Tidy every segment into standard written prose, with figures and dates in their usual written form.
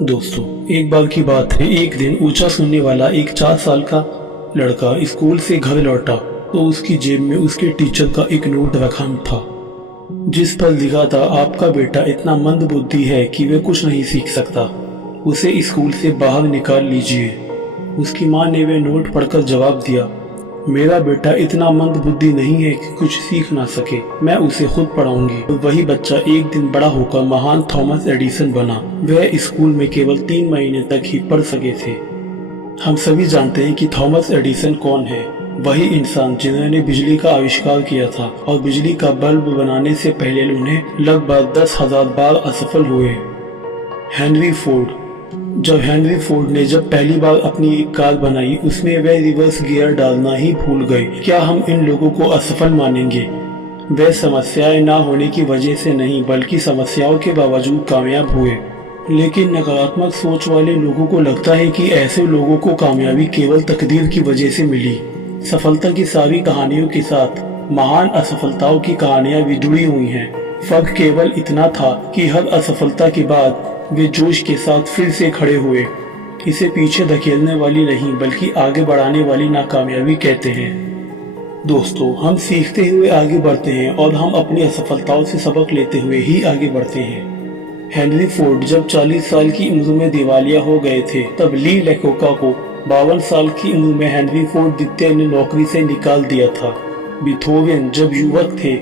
दोस्तों, एक बार की बात है। एक दिन ऊंचा सुनने वाला एक 4 साल का लड़का स्कूल से घर लौटा तो उसकी जेब में उसके टीचर का एक नोट रखा था, जिस पर लिखा था, आपका बेटा इतना मंद बुद्धि है कि वह कुछ नहीं सीख सकता, उसे स्कूल से बाहर निकाल लीजिए। उसकी माँ ने वह नोट पढ़कर जवाब दिया, मेरा बेटा इतना मंद बुद्धि नहीं है कि कुछ सीख ना सके, मैं उसे खुद पढ़ाऊंगी। तो वही बच्चा एक दिन बड़ा होकर महान थॉमस एडिसन बना। वह स्कूल में केवल 3 महीने तक ही पढ़ सके थे। हम सभी जानते हैं कि थॉमस एडिसन कौन है। वही इंसान जिन्होंने बिजली का आविष्कार किया था और बिजली का बल्ब बनाने से पहले उन्हें लगभग 10,000 बार असफल हुए। Henry Ford. जब हेनरी फोर्ड ने पहली बार अपनी एक कार बनाई, उसमें वह रिवर्स गियर डालना ही भूल गए। क्या हम इन लोगों को असफल मानेंगे? वे समस्याएं ना होने की वजह से नहीं, बल्कि समस्याओं के बावजूद कामयाब हुए। लेकिन नकारात्मक सोच वाले लोगों को लगता है कि ऐसे लोगों को कामयाबी केवल तकदीर की वजह से मिली। सफलता की सारी कहानियों के साथ महान असफलताओं की कहानियां भी जुड़ी हुई हैं। फर्क केवल इतना था कि हर असफलता के बाद वे जोश के साथ फिर से खड़े हुए। इसे पीछे धकेलने वाली नहीं, बल्कि आगे बढ़ाने वाली नाकामयाबी कहते हैं। दोस्तों, हम सीखते हुए आगे बढ़ते हैं और हम अपनी असफलताओं से सबक लेते हुए ही आगे बढ़ते हैं। हेनरी फोर्ड जब 40 साल की उम्र में दिवालिया हो गए थे, तब ली लेकोका को 52 साल की उम्र में हेनरी फोर्ड द्वितीय ने नौकरी से निकाल दिया था। बीथोवन जब युवक थे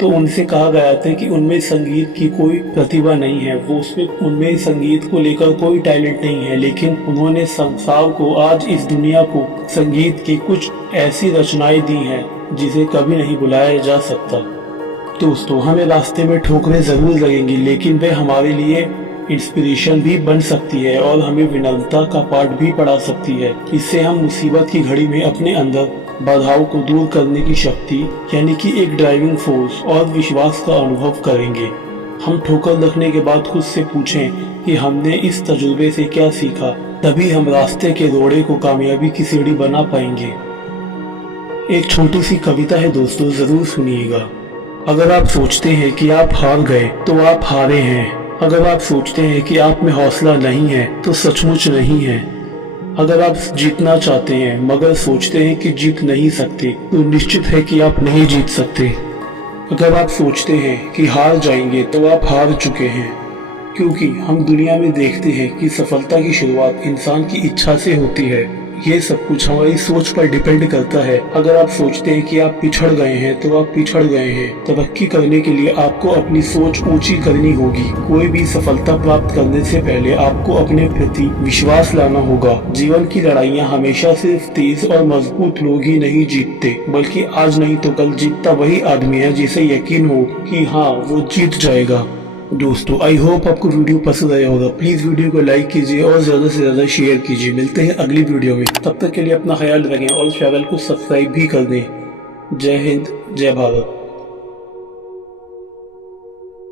तो उनसे कहा गया था कि उनमें संगीत की कोई प्रतिभा नहीं है, उनमें संगीत को लेकर कोई टैलेंट नहीं है, लेकिन उन्होंने संसार को, आज इस दुनिया को, संगीत की कुछ ऐसी रचनाएं दी हैं जिसे कभी नहीं बुलाया जा सकता। दोस्तों, हमें रास्ते में ठोकरें जरूर लगेंगी, लेकिन वे हमारे लिए इंस्पिरेशन भी बन सकती है और हमें विनम्रता का पाठ भी पढ़ा सकती है। इससे हम मुसीबत की घड़ी में अपने अंदर बाधाओं को दूर करने की शक्ति, यानी कि एक ड्राइविंग फोर्स और विश्वास का अनुभव करेंगे। हम ठोकर लगने के बाद खुद से पूछें कि हमने इस तजुर्बे से क्या सीखा, तभी हम रास्ते के रोड़े को कामयाबी की सीढ़ी बना पाएंगे। एक छोटी सी कविता है दोस्तों, जरूर सुनिएगा। अगर आप सोचते हैं कि आप हार गए तो आप हारे हैं। अगर आप सोचते हैं कि आप में हौसला नहीं है तो सचमुच नहीं है। अगर आप जीतना चाहते हैं मगर सोचते हैं कि जीत नहीं सकते, तो निश्चित है कि आप नहीं जीत सकते। अगर आप सोचते हैं कि हार जाएंगे तो आप हार चुके हैं, क्योंकि हम दुनिया में देखते हैं कि सफलता की शुरुआत इंसान की इच्छा से होती है। ये सब कुछ हमारी सोच पर डिपेंड करता है। अगर आप सोचते हैं कि आप पिछड़ गए हैं तो आप पिछड़ गए हैं। तरक्की करने के लिए आपको अपनी सोच ऊंची करनी होगी। कोई भी सफलता प्राप्त करने से पहले आपको अपने प्रति विश्वास लाना होगा। जीवन की लड़ाइयाँ हमेशा सिर्फ तेज और मजबूत लोग ही नहीं जीतते, बल्कि आज नहीं तो कल जीतता वही आदमी है जिसे यकीन हो कि हाँ, वो जीत जाएगा। दोस्तों, आई होप आपको वीडियो पसंद आया होगा। प्लीज वीडियो को लाइक कीजिए और ज्यादा से ज्यादा शेयर कीजिए। मिलते हैं अगली वीडियो में, तब तक के लिए अपना ख्याल रखें और चैनल को सब्सक्राइब भी कर दें। जय हिंद, जय भारत।